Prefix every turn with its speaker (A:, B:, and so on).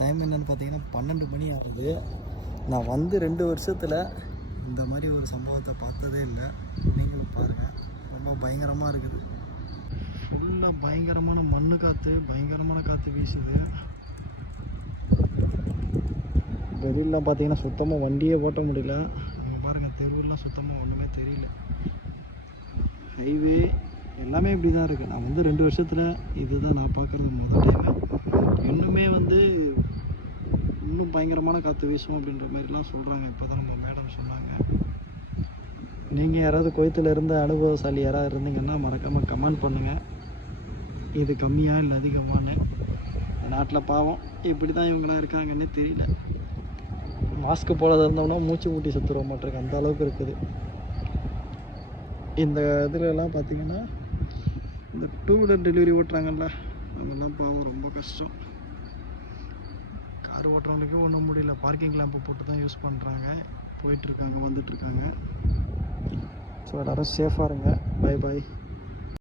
A: Time என்னென்னு பார்த்தீங்கன்னா பன்னெண்டு மணி ஆகுது. நான் வந்து ரெண்டு வருஷத்தில் இந்த மாதிரி ஒரு சம்பவத்தை பார்த்ததே இல்லை. நீங்களும் பாருங்கள் ரொம்ப பயங்கரமாக இருக்குது. ஃபுல்லாக பயங்கரமான மண்ணு காற்று பயங்கரமான காற்று வீசுது. வெளியிலாம் பார்த்தீங்கன்னா சுத்தமாக வண்டியே ஓட்ட முடியல. அங்கே பாருங்கள் தெருவுலாம் சுத்தமாக ஒன்றுமே தெரியல. ஹைவே எல்லாமே இப்படி தான் இருக்குது நான் வந்து ரெண்டு வருஷத்தில் இதுதான் நான் பார்க்குறது முதல் டைம் இன்னுமே வந்து இன்னும் பயங்கரமான காற்று வீசும் அப்படின்ற மாதிரிலாம் சொல்கிறாங்க இப்போ தான் நம்ம மேடம் சொன்னாங்க. நீங்கள் யாராவது கோயத்தில் இருந்த அனுபவசாலி யாராவது இருந்தீங்கன்னா மறக்காமல் கமெண்ட் பண்ணுங்கள் இது கம்மியாக இல்லை அதிகமானு நாட்டில் பாவம். இப்படி தான் இவங்களாம் இருக்காங்கன்னே தெரியல. மாஸ்க் போடாத இருந்தோம்னா மூச்சு மூட்டி சுற்றுருவோம் மாட்டிருக்கு அந்த அளவுக்கு இருக்குது. இந்த இதுலலாம் பார்த்திங்கன்னா இந்த டூ வீலர் டெலிவரி ஓட்டுறாங்கல்ல அதெல்லாம் பாவம் ரொம்ப கஷ்டம். கார் ஓட்டுறவங்களுக்கு ஒன்றும் முடியல. பார்க்கிங் லேம்பை போட்டு தான் யூஸ் பண்ணுறாங்க போயிட்டுருக்காங்க வந்துட்டுருக்காங்க ஸோ எல்லோரும் சேஃபாக இருங்க. Bye bye